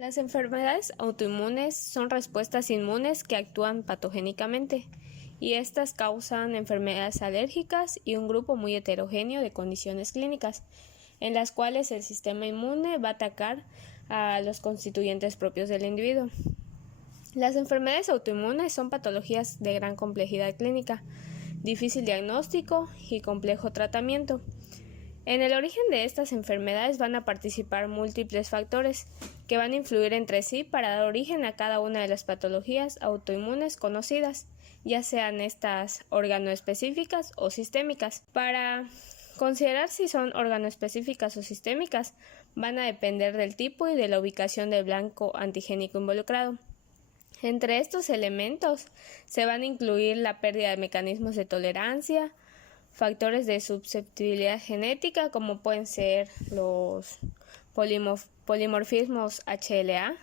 Las enfermedades autoinmunes son respuestas inmunes que actúan patogénicamente, y estas causan enfermedades alérgicas y un grupo muy heterogéneo de condiciones clínicas, en las cuales el sistema inmune va a atacar a los constituyentes propios del individuo. Las enfermedades autoinmunes son patologías de gran complejidad clínica, difícil diagnóstico y complejo tratamiento. En el origen de estas enfermedades van a participar múltiples factores que van a influir entre sí para dar origen a cada una de las patologías autoinmunes conocidas, ya sean estas organoespecíficas o sistémicas. Para considerar si son organoespecíficas o sistémicas, van a depender del tipo y de la ubicación del blanco antigénico involucrado. Entre estos elementos se van a incluir la pérdida de mecanismos de tolerancia, factores de susceptibilidad genética como pueden ser los polimorfismos HLA,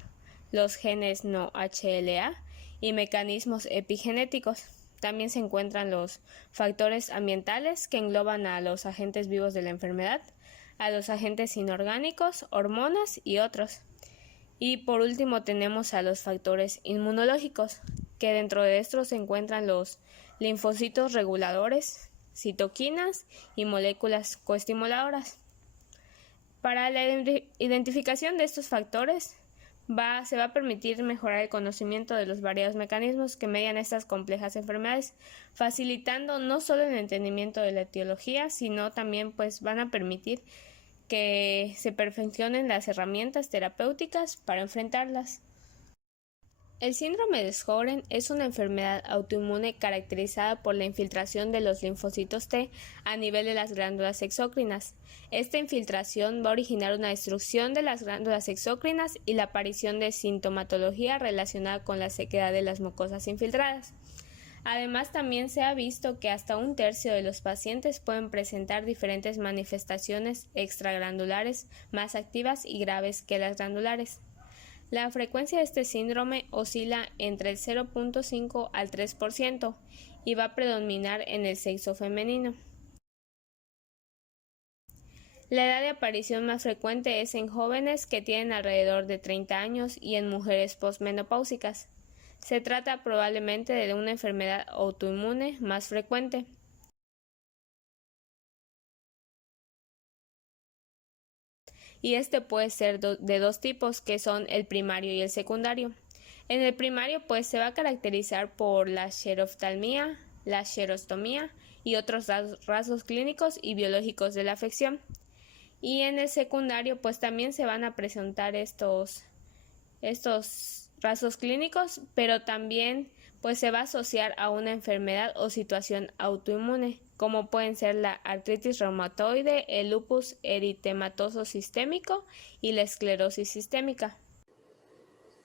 los genes no HLA y mecanismos epigenéticos. También se encuentran los factores ambientales que engloban a los agentes vivos de la enfermedad, a los agentes inorgánicos, hormonas y otros. Y por último tenemos a los factores inmunológicos, que dentro de estos se encuentran los linfocitos reguladores, citoquinas y moléculas coestimuladoras. Para la identificación de estos factores se va a permitir mejorar el conocimiento de los variados mecanismos que median estas complejas enfermedades, facilitando no solo el entendimiento de la etiología, sino también van a permitir que se perfeccionen las herramientas terapéuticas para enfrentarlas. El síndrome de Sjögren es una enfermedad autoinmune caracterizada por la infiltración de los linfocitos T a nivel de las glándulas exócrinas. Esta infiltración va a originar una destrucción de las glándulas exócrinas y la aparición de sintomatología relacionada con la sequedad de las mucosas infiltradas. Además, también se ha visto que hasta un tercio de los pacientes pueden presentar diferentes manifestaciones extraglandulares más activas y graves que las glandulares. La frecuencia de este síndrome oscila entre el 0.5 al 3% y va a predominar en el sexo femenino. La edad de aparición más frecuente es en jóvenes que tienen alrededor de 30 años y en mujeres posmenopáusicas. Se trata probablemente de una enfermedad autoinmune más frecuente. Y este puede ser de dos tipos, que son el primario y el secundario. En el primario se va a caracterizar por la xeroftalmía, la xerostomía y otros rasgos clínicos y biológicos de la afección. Y en el secundario también se van a presentar estos rasgos clínicos, pero también se va a asociar a una enfermedad o situación autoinmune, como pueden ser la artritis reumatoide, el lupus eritematoso sistémico y la esclerosis sistémica.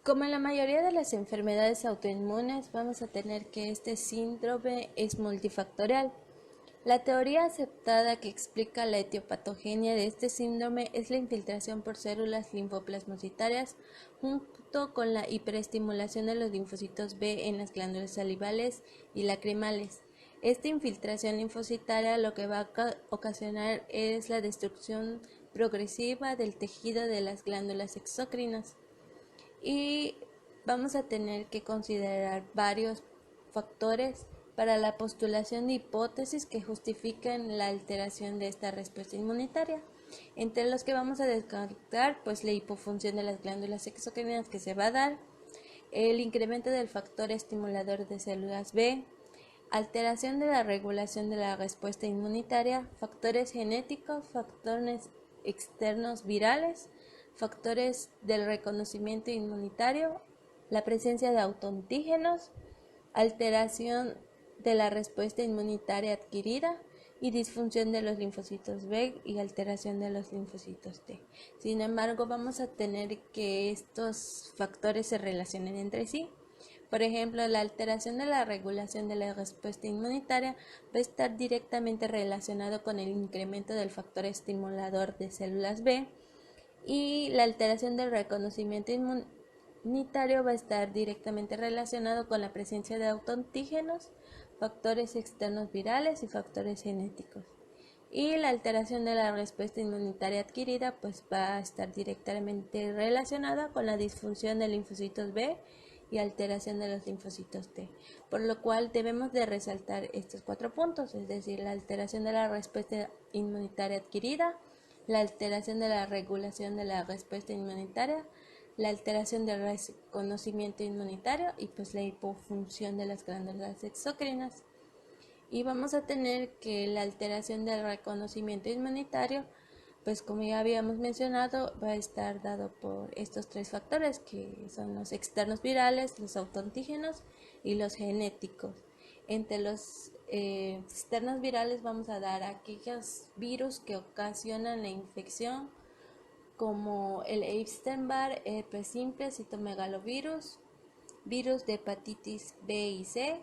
Como en la mayoría de las enfermedades autoinmunes, vamos a tener que este síndrome es multifactorial. La teoría aceptada que explica la etiopatogenia de este síndrome es la infiltración por células linfoplasmocitarias junto con la hiperestimulación de los linfocitos B en las glándulas salivales y lacrimales. Esta infiltración linfocitaria lo que va a ocasionar es la destrucción progresiva del tejido de las glándulas exócrinas. Y vamos a tener que considerar varios factores para la postulación de hipótesis que justifiquen la alteración de esta respuesta inmunitaria, entre los que vamos a descartar la hipofunción de las glándulas exócrinas que se va a dar, el incremento del factor estimulador de células B, alteración de la regulación de la respuesta inmunitaria, factores genéticos, factores externos virales, factores del reconocimiento inmunitario, la presencia de autoantígenos, alteración de la respuesta inmunitaria adquirida y disfunción de los linfocitos B y alteración de los linfocitos T. Sin embargo, vamos a tener que estos factores se relacionen entre sí. Por ejemplo, la alteración de la regulación de la respuesta inmunitaria va a estar directamente relacionado con el incremento del factor estimulador de células B, y la alteración del reconocimiento inmunitario va a estar directamente relacionado con la presencia de autoantígenos, factores externos virales y factores genéticos. Y la alteración de la respuesta inmunitaria adquirida pues va a estar directamente relacionada con la disfunción de linfocitos B y alteración de los linfocitos T, por lo cual debemos de resaltar estos 4 puntos, es decir, la alteración de la respuesta inmunitaria adquirida, la alteración de la regulación de la respuesta inmunitaria, la alteración del reconocimiento inmunitario y pues la hipofunción de las glándulas exócrinas. Y vamos a tener que la alteración del reconocimiento inmunitario, pues como ya habíamos mencionado, va a estar dado por estos 3 factores, que son los externos virales, los autoantígenos y los genéticos. Entre los externos virales vamos a dar aquellos virus que ocasionan la infección, como el Epstein-Barr, herpes simple, citomegalovirus, virus de hepatitis B y C,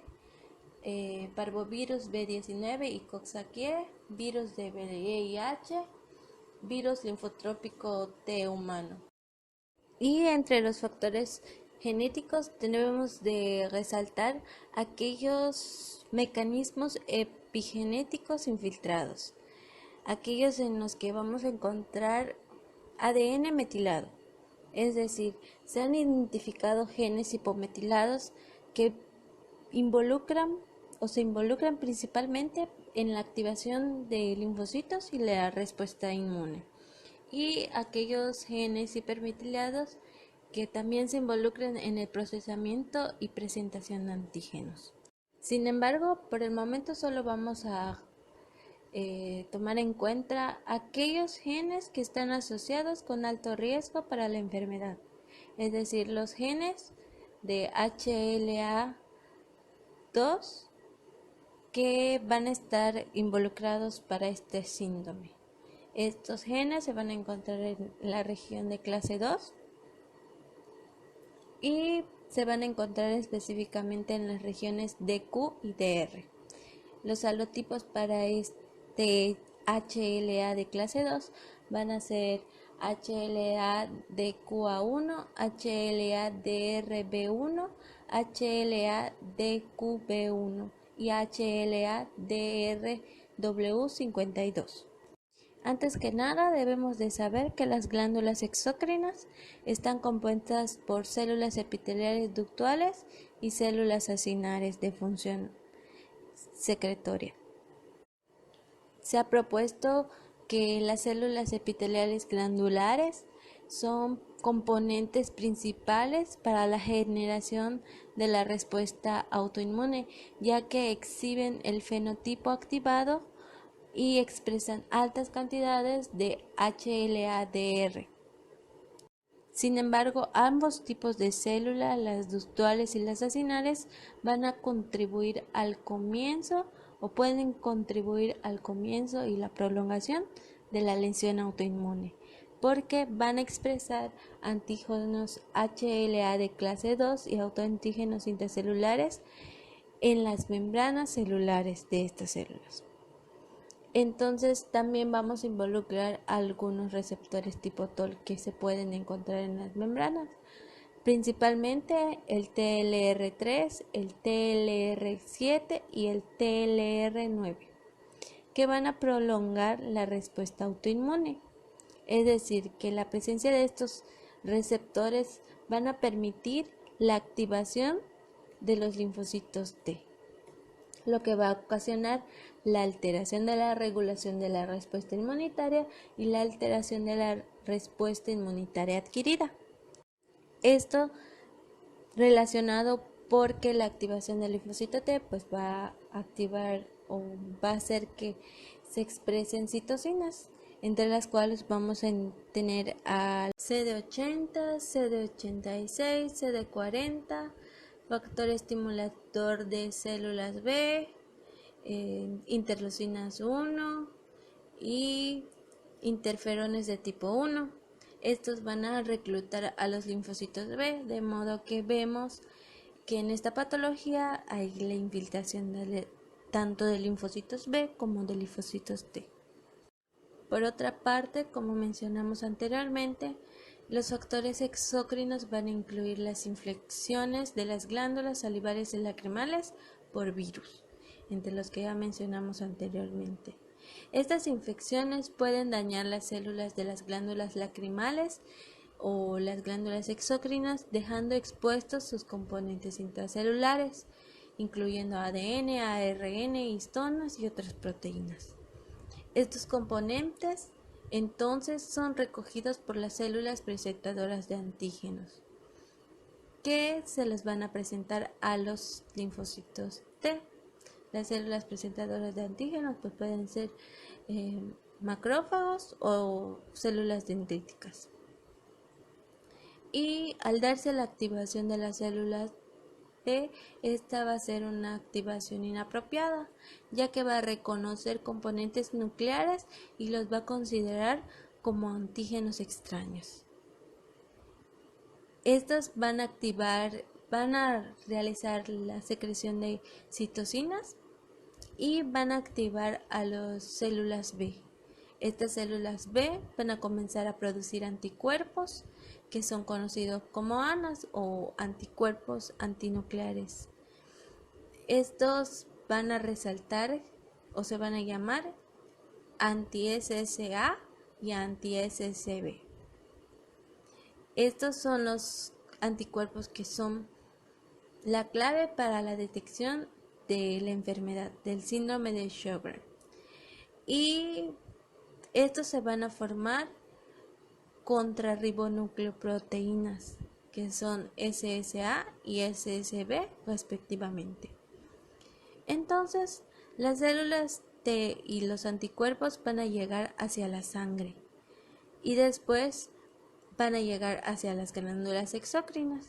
parvovirus B19 y Coxsackie, virus de VIH, virus linfotrópico T humano. Y entre los factores genéticos debemos de resaltar aquellos mecanismos epigenéticos infiltrados, aquellos en los que vamos a encontrar ADN metilado, es decir, se han identificado genes hipometilados que se involucran principalmente en la activación de linfocitos y la respuesta inmune, y aquellos genes hipermetilados que también se involucran en el procesamiento y presentación de antígenos. Sin embargo, por el momento solo vamos a tomar en cuenta aquellos genes que están asociados con alto riesgo para la enfermedad, es decir, los genes de HLA2 que van a estar involucrados para este síndrome. Estos genes se van a encontrar en la región de clase 2 y se van a encontrar específicamente en las regiones DQ y DR. Los halotipos para este HLA de clase 2 van a ser HLA-DQA1, HLA-DRB1, HLA-DQB1 y HLA-DRW52. Antes que nada, debemos de saber que las glándulas exócrinas están compuestas por células epiteliales ductuales y células acinares de función secretoria. Se ha propuesto que las células epiteliales glandulares son componentes principales para la generación de la respuesta autoinmune, ya que exhiben el fenotipo activado y expresan altas cantidades de HLA-DR. Sin embargo, ambos tipos de células, las ductuales y las acinares, van a contribuir al comienzo o pueden contribuir al comienzo y la prolongación de la lesión autoinmune, porque van a expresar antígenos HLA de clase 2 y autoantígenos intracelulares en las membranas celulares de estas células. Entonces también vamos a involucrar algunos receptores tipo TOL que se pueden encontrar en las membranas, principalmente el TLR3, el TLR7 y el TLR9, que van a prolongar la respuesta autoinmune. Es decir, que la presencia de estos receptores van a permitir la activación de los linfocitos T, lo que va a ocasionar la alteración de la regulación de la respuesta inmunitaria y la alteración de la respuesta inmunitaria adquirida. Esto relacionado porque la activación del linfocito T pues va a activar o va a hacer que se expresen citocinas, entre las cuales vamos a tener al CD80, CD86, CD40, factor estimulador de células B, interleucinas 1 y interferones de tipo 1. Estos van a reclutar a los linfocitos B, de modo que vemos que en esta patología hay la infiltración tanto de linfocitos B como de linfocitos T. Por otra parte, como mencionamos anteriormente, los factores exócrinos van a incluir las infecciones de las glándulas salivales y lacrimales por virus, entre los que ya mencionamos anteriormente. Estas infecciones pueden dañar las células de las glándulas lacrimales o las glándulas exócrinas, dejando expuestos sus componentes intracelulares, incluyendo ADN, ARN, histonas y otras proteínas. Estos componentes entonces son recogidos por las células presentadoras de antígenos, que se los van a presentar a los linfocitos T. Las células presentadoras de antígenos pues pueden ser macrófagos o células dendríticas. Y al darse la activación de las células T, esta va a ser una activación inapropiada, ya que va a reconocer componentes nucleares y los va a considerar como antígenos extraños. Estos van a realizar la secreción de citocinas y van a activar a las células B. Estas células B van a comenzar a producir anticuerpos que son conocidos como ANAs o anticuerpos antinucleares. Estos van a resaltar o se van a llamar anti-SSA y anti-SSB. Estos son los anticuerpos que son la clave para la detección de la enfermedad, del síndrome de Sjögren. Y estos se van a formar contra ribonucleoproteínas, que son SSA y SSB respectivamente. Entonces, las células T y los anticuerpos van a llegar hacia la sangre y después van a llegar hacia las glándulas exócrinas,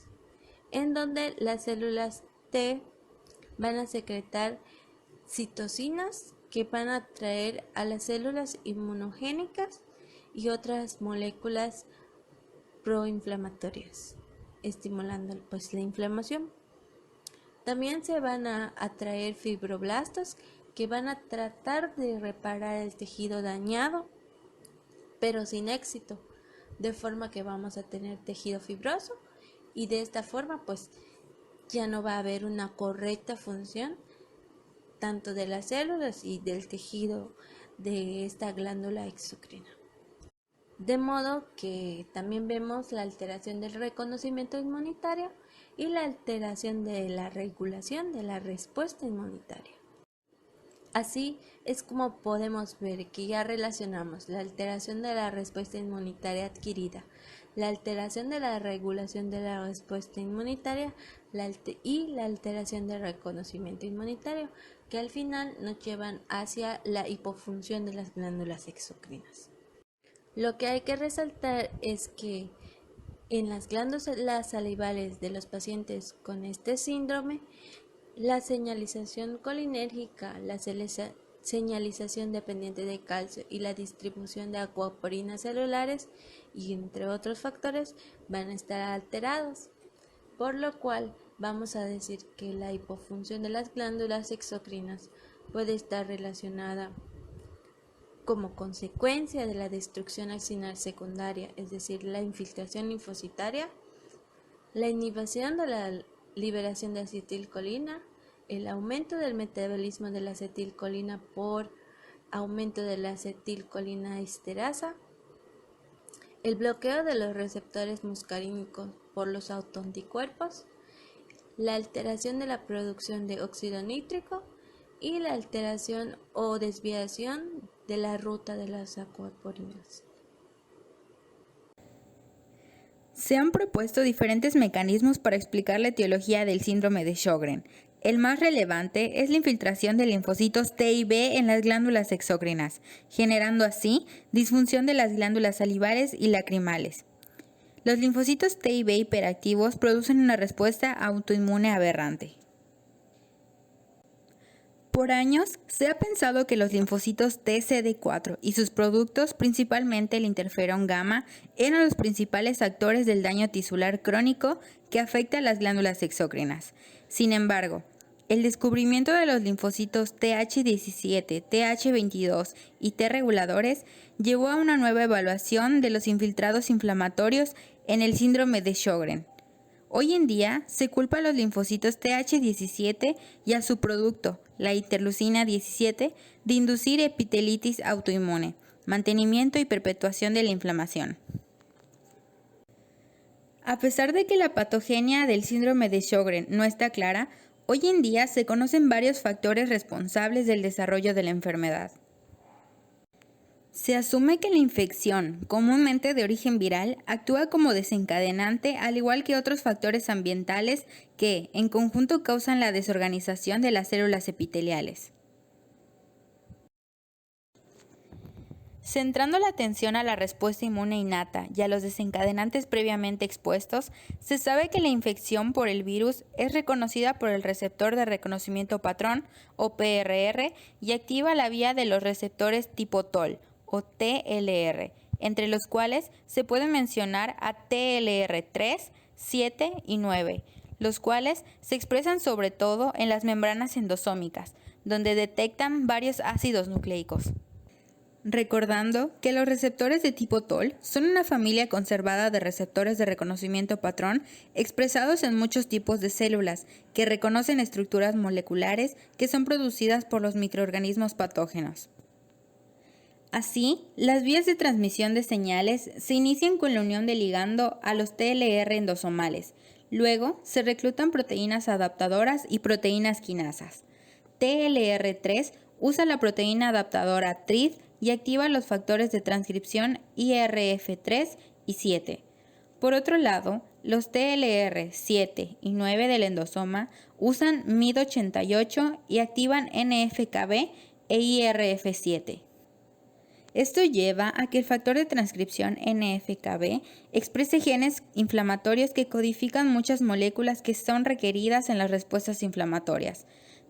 en donde las células T van a secretar citocinas que van a atraer a las células inmunogénicas y otras moléculas proinflamatorias, estimulando pues la inflamación. También se van a atraer fibroblastos que van a tratar de reparar el tejido dañado, pero sin éxito, de forma que vamos a tener tejido fibroso y de esta forma pues ya no va a haber una correcta función tanto de las células y del tejido de esta glándula exócrina. De modo que también vemos la alteración del reconocimiento inmunitario y la alteración de la regulación de la respuesta inmunitaria. Así es como podemos ver que ya relacionamos la alteración de la respuesta inmunitaria adquirida, la alteración de la regulación de la respuesta inmunitaria y la alteración del reconocimiento inmunitario, que al final nos llevan hacia la hipofunción de las glándulas exócrinas. Lo que hay que resaltar es que en las glándulas salivales de los pacientes con este síndrome, la señalización colinérgica, la señalización dependiente de calcio y la distribución de acuaporinas celulares y entre otros factores van a estar alterados, por lo cual vamos a decir que la hipofunción de las glándulas exócrinas puede estar relacionada como consecuencia de la destrucción axinal secundaria, es decir, la infiltración linfocitaria, la inhibición de la liberación de acetilcolina, el aumento del metabolismo de la acetilcolina por aumento de la acetilcolina esterasa, el bloqueo de los receptores muscarínicos por los autoanticuerpos, la alteración de la producción de óxido nítrico y la alteración o desviación de la ruta de las acuaporinas. Se han propuesto diferentes mecanismos para explicar la etiología del síndrome de Sjögren. El más relevante es la infiltración de linfocitos T y B en las glándulas exócrinas, generando así disfunción de las glándulas salivares y lacrimales. Los linfocitos T y B hiperactivos producen una respuesta autoinmune aberrante. Por años, se ha pensado que los linfocitos TCD4 y sus productos, principalmente el interferón gamma, eran los principales actores del daño tisular crónico que afecta a las glándulas exócrinas. Sin embargo, el descubrimiento de los linfocitos TH17, TH22 y T reguladores llevó a una nueva evaluación de los infiltrados inflamatorios en el síndrome de Sjögren. Hoy en día se culpa a los linfocitos Th17 y a su producto, la interleucina 17, de inducir epitelitis autoinmune, mantenimiento y perpetuación de la inflamación. A pesar de que la patogenia del síndrome de Sjögren no está clara, hoy en día se conocen varios factores responsables del desarrollo de la enfermedad. Se asume que la infección, comúnmente de origen viral, actúa como desencadenante al igual que otros factores ambientales que, en conjunto, causan la desorganización de las células epiteliales. Centrando la atención a la respuesta inmune innata y a los desencadenantes previamente expuestos, se sabe que la infección por el virus es reconocida por el receptor de reconocimiento patrón, o PRR, y activa la vía de los receptores tipo TOL, o TLR, entre los cuales se pueden mencionar a TLR3, 7 y 9, los cuales se expresan sobre todo en las membranas endosómicas, donde detectan varios ácidos nucleicos. Recordando que los receptores de tipo TOL son una familia conservada de receptores de reconocimiento patrón expresados en muchos tipos de células que reconocen estructuras moleculares que son producidas por los microorganismos patógenos. Así, las vías de transmisión de señales se inician con la unión del ligando a los TLR endosomales. Luego, se reclutan proteínas adaptadoras y proteínas quinasas. TLR3 usa la proteína adaptadora TRID y activa los factores de transcripción IRF3 y 7. Por otro lado, los TLR7 y 9 del endosoma usan MID88 y activan NF-κB e IRF7. Esto lleva a que el factor de transcripción NF-κB exprese genes inflamatorios que codifican muchas moléculas que son requeridas en las respuestas inflamatorias,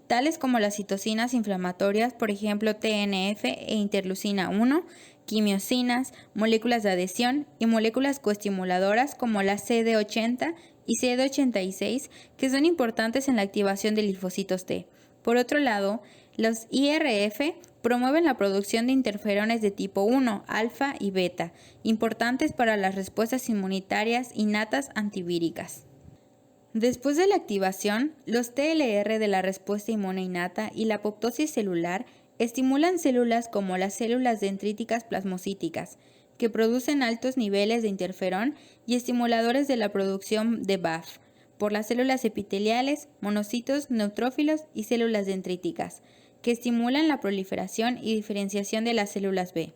tales como las citocinas inflamatorias, por ejemplo TNF e interleucina 1, quimiosinas, moléculas de adhesión y moléculas coestimuladoras como la CD80 y CD86, que son importantes en la activación de linfocitos T. Por otro lado, los IRF promueven la producción de interferones de tipo 1, alfa y beta, importantes para las respuestas inmunitarias innatas antivíricas. Después de la activación, los TLR de la respuesta inmune innata y la apoptosis celular estimulan células como las células dendríticas plasmocíticas, que producen altos niveles de interferón y estimuladores de la producción de BAF por las células epiteliales, monocitos, neutrófilos y células dendríticas, que estimulan la proliferación y diferenciación de las células B.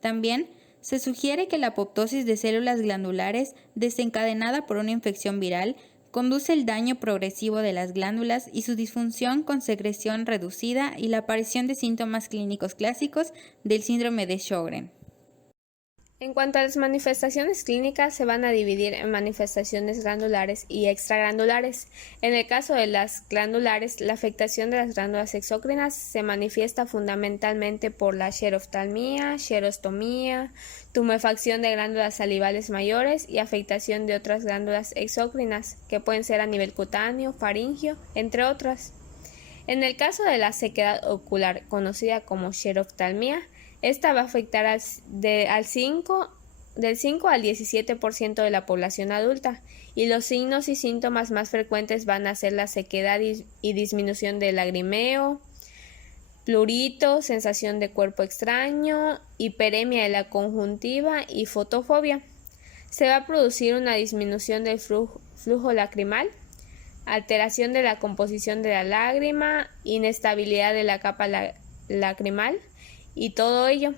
También se sugiere que la apoptosis de células glandulares desencadenada por una infección viral conduce el daño progresivo de las glándulas y su disfunción con secreción reducida y la aparición de síntomas clínicos clásicos del síndrome de Sjögren. En cuanto a las manifestaciones clínicas, se van a dividir en manifestaciones glandulares y extraglandulares. En el caso de las glandulares, la afectación de las glándulas exócrinas se manifiesta fundamentalmente por la xeroftalmía, xerostomía, tumefacción de glándulas salivales mayores y afectación de otras glándulas exócrinas, que pueden ser a nivel cutáneo, faríngeo, entre otras. En el caso de la sequedad ocular, conocida como xeroftalmía, esta va a afectar del 5 al 17% de la población adulta, y los signos y síntomas más frecuentes van a ser la sequedad y disminución del lagrimeo, prurito, sensación de cuerpo extraño, hiperemia de la conjuntiva y fotofobia. Se va a producir una disminución del flujo lacrimal, alteración de la composición de la lágrima, inestabilidad de la capa lacrimal, y todo ello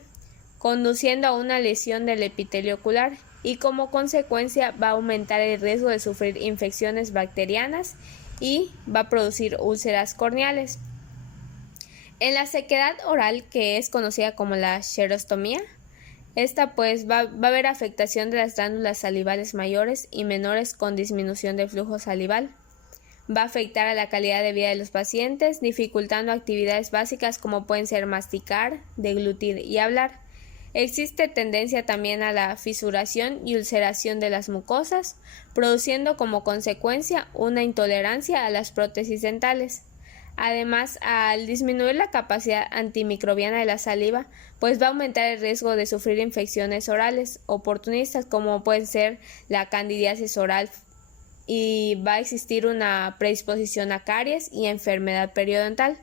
conduciendo a una lesión del epitelio ocular, y como consecuencia va a aumentar el riesgo de sufrir infecciones bacterianas y va a producir úlceras corneales. En la sequedad oral, que es conocida como la xerostomía, esta pues va a haber afectación de las glándulas salivales mayores y menores con disminución del flujo salival. Va a afectar a la calidad de vida de los pacientes, dificultando actividades básicas como pueden ser masticar, deglutir y hablar. Existe tendencia también a la fisuración y ulceración de las mucosas, produciendo como consecuencia una intolerancia a las prótesis dentales. Además, al disminuir la capacidad antimicrobiana de la saliva, pues va a aumentar el riesgo de sufrir infecciones orales oportunistas como pueden ser la candidiasis oral y va a existir una predisposición a caries y enfermedad periodontal.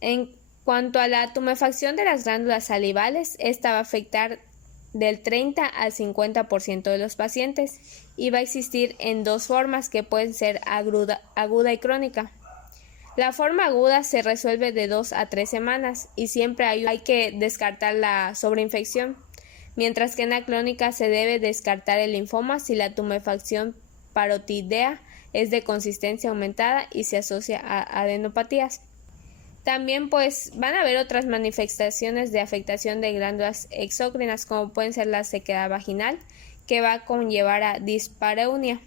En cuanto a la tumefacción de las glándulas salivales, esta va a afectar del 30 al 50% de los pacientes y va a existir en dos formas que pueden ser aguda y crónica. La forma aguda se resuelve de 2 a 3 semanas y siempre hay que descartar la sobreinfección, mientras que en la crónica se debe descartar el linfoma si la tumefacción parotidea es de consistencia aumentada y se asocia a adenopatías. También pues van a haber otras manifestaciones de afectación de glándulas exócrinas, como pueden ser la sequedad vaginal, que va a conllevar a dispareunia.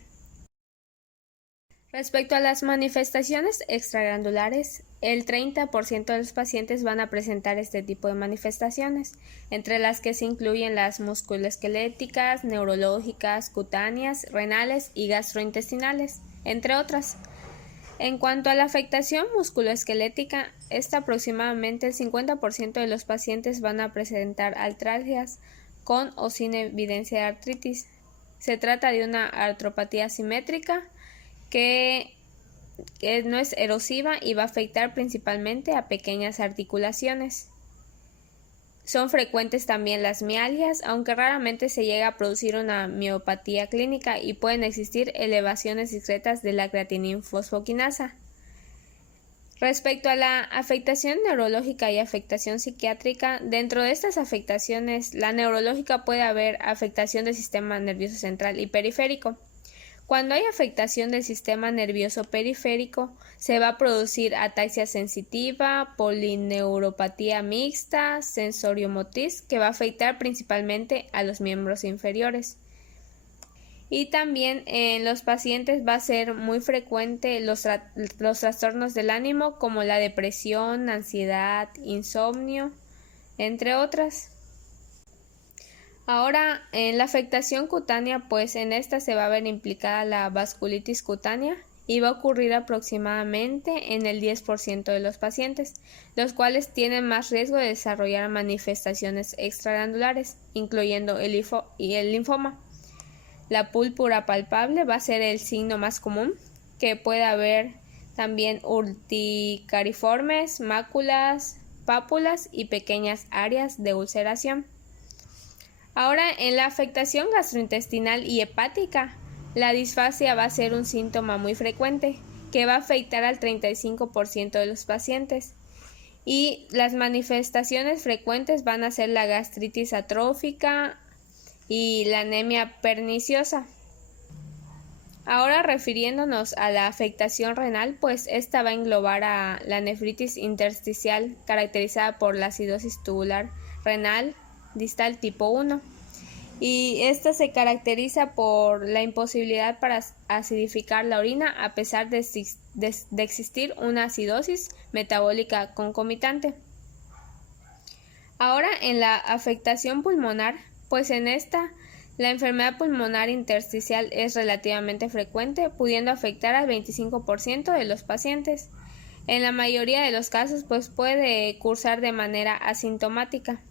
Respecto a las manifestaciones extraglandulares, el 30% de los pacientes van a presentar este tipo de manifestaciones, entre las que se incluyen las musculoesqueléticas, neurológicas, cutáneas, renales y gastrointestinales, entre otras. En cuanto a la afectación musculoesquelética, aproximadamente el 50% de los pacientes van a presentar artralgias con o sin evidencia de artritis. Se trata de una artropatía simétrica que no es erosiva y va a afectar principalmente a pequeñas articulaciones. Son frecuentes también las mialgias, aunque raramente se llega a producir una miopatía clínica y pueden existir elevaciones discretas de la creatinina-fosfoquinasa. Respecto a la afectación neurológica y afectación psiquiátrica, dentro de estas afectaciones, la neurológica puede haber afectación del sistema nervioso central y periférico. Cuando hay afectación del sistema nervioso periférico, se va a producir ataxia sensitiva, polineuropatía mixta, sensoriomotriz, que va a afectar principalmente a los miembros inferiores. Y también en los pacientes va a ser muy frecuente los trastornos del ánimo, como la depresión, ansiedad, insomnio, entre otras. Ahora, en la afectación cutánea, pues en esta se va a ver implicada la vasculitis cutánea y va a ocurrir aproximadamente en el 10% de los pacientes, los cuales tienen más riesgo de desarrollar manifestaciones extraglandulares, incluyendo el linfoma. La púrpura palpable va a ser el signo más común, que puede haber también urticariformes, máculas, pápulas y pequeñas áreas de ulceración. Ahora, en la afectación gastrointestinal y hepática, la disfasia va a ser un síntoma muy frecuente que va a afectar al 35% de los pacientes. Y las manifestaciones frecuentes van a ser la gastritis atrófica y la anemia perniciosa. Ahora, refiriéndonos a la afectación renal, pues esta va a englobar a la nefritis intersticial caracterizada por la acidosis tubular renal distal tipo 1, y esta se caracteriza por la imposibilidad para acidificar la orina a pesar de existir una acidosis metabólica concomitante. Ahora, en la afectación pulmonar, pues en esta la enfermedad pulmonar intersticial es relativamente frecuente, pudiendo afectar al 25% de los pacientes. En la mayoría de los casos, pues puede cursar de manera asintomática.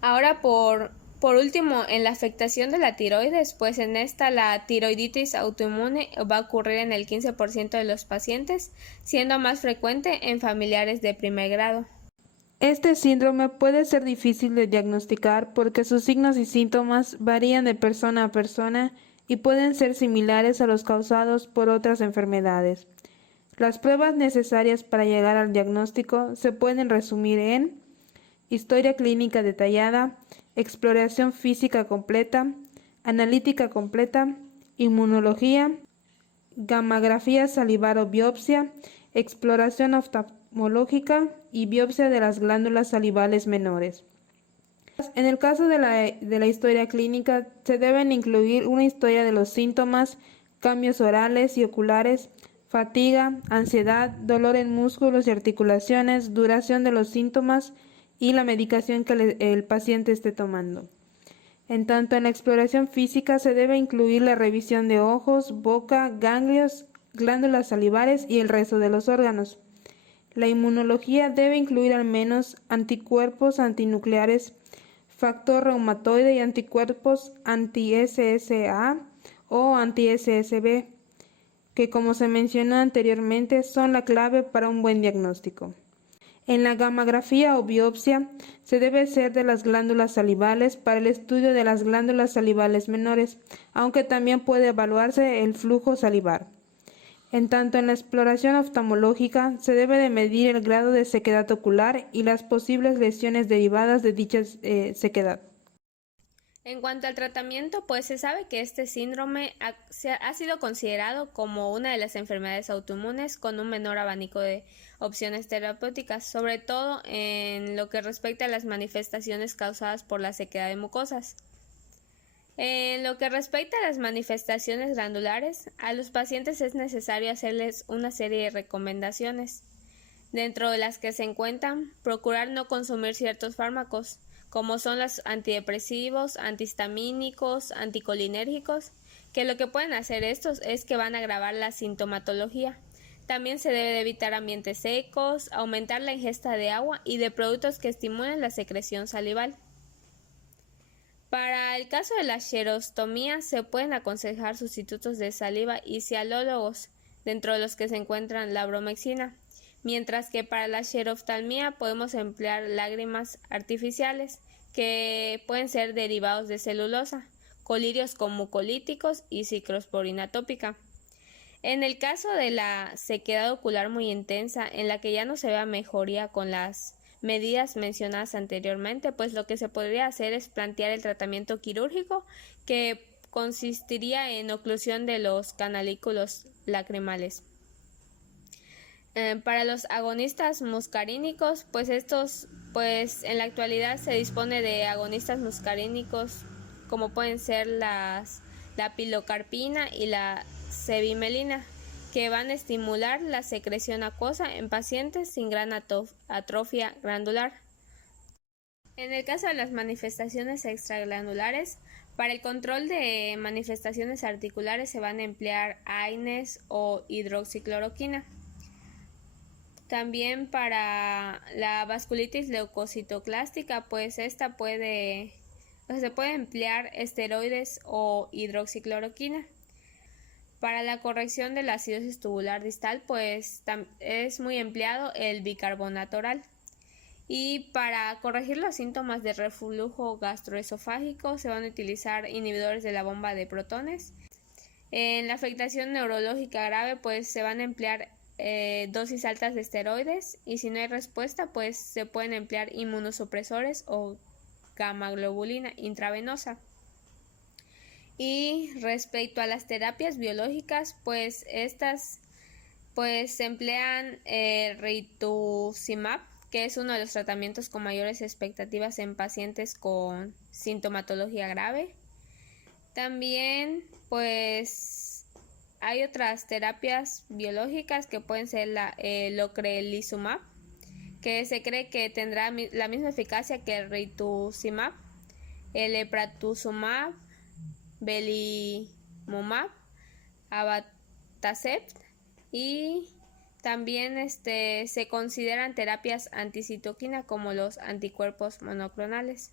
Ahora, por último, en la afectación de la tiroides, pues en esta la tiroiditis autoinmune va a ocurrir en el 15% de los pacientes, siendo más frecuente en familiares de primer grado. Este síndrome puede ser difícil de diagnosticar porque sus signos y síntomas varían de persona a persona y pueden ser similares a los causados por otras enfermedades. Las pruebas necesarias para llegar al diagnóstico se pueden resumir en historia clínica detallada, exploración física completa, analítica completa, inmunología, gammagrafía salivar o biopsia, exploración oftalmológica y biopsia de las glándulas salivales menores. En el caso de la historia clínica, se deben incluir una historia de los síntomas, cambios orales y oculares, fatiga, ansiedad, dolor en músculos y articulaciones, duración de los síntomas y la medicación que el paciente esté tomando. En tanto, en la exploración física se debe incluir la revisión de ojos, boca, ganglios, glándulas salivares y el resto de los órganos. La inmunología debe incluir al menos anticuerpos antinucleares factor reumatoide y anticuerpos anti-SSA o anti-SSB, que como se mencionó anteriormente son la clave para un buen diagnóstico. En la gammagrafía o biopsia se debe hacer de las glándulas salivales para el estudio de las glándulas salivales menores, aunque también puede evaluarse el flujo salivar. En tanto, en la exploración oftalmológica se debe de medir el grado de sequedad ocular y las posibles lesiones derivadas de dicha sequedad. En cuanto al tratamiento, pues se sabe que este síndrome ha sido considerado como una de las enfermedades autoinmunes con un menor abanico de opciones terapéuticas, sobre todo en lo que respecta a las manifestaciones causadas por la sequedad de mucosas. En lo que respecta a las manifestaciones glandulares, a los pacientes es necesario hacerles una serie de recomendaciones, dentro de las que se encuentran procurar no consumir ciertos fármacos, como son los antidepresivos, antihistamínicos, anticolinérgicos, que lo que pueden hacer estos es que van a agravar la sintomatología. También se debe de evitar ambientes secos, aumentar la ingesta de agua y de productos que estimulen la secreción salival. Para el caso de la xerostomía se pueden aconsejar sustitutos de saliva y cialólogos, dentro de los que se encuentran la bromexina, mientras que para la xeroftalmía podemos emplear lágrimas artificiales, que pueden ser derivados de celulosa, colirios con mucolíticos y ciclosporina tópica. En el caso de la sequedad ocular muy intensa, en la que ya no se vea mejoría con las medidas mencionadas anteriormente, pues lo que se podría hacer es plantear el tratamiento quirúrgico, que consistiría en oclusión de los canalículos lacrimales. Para los agonistas muscarínicos, pues en la actualidad se dispone de agonistas muscarínicos como pueden ser la pilocarpina y la cevimelina, que van a estimular la secreción acuosa en pacientes sin gran atrofia glandular. En el caso de las manifestaciones extraglandulares, para el control de manifestaciones articulares se van a emplear AINES o hidroxicloroquina. También para la vasculitis leucocitoclástica, pues se puede emplear esteroides o hidroxicloroquina. Para la corrección de la acidosis tubular distal, pues es muy empleado el bicarbonato oral. Y para corregir los síntomas de reflujo gastroesofágico se van a utilizar inhibidores de la bomba de protones. En la afectación neurológica grave, pues se van a emplear dosis altas de esteroides, y si no hay respuesta, pues se pueden emplear inmunosupresores o gamma globulina intravenosa. Y respecto a las terapias biológicas, pues estas se emplean rituximab, que es uno de los tratamientos con mayores expectativas en pacientes con sintomatología grave. También pues hay otras terapias biológicas que pueden ser el ocrelizumab, que se cree que tendrá la misma eficacia que el rituximab, el epratuximab, belimumab, abatacept, y también se consideran terapias anticitoquina como los anticuerpos monoclonales.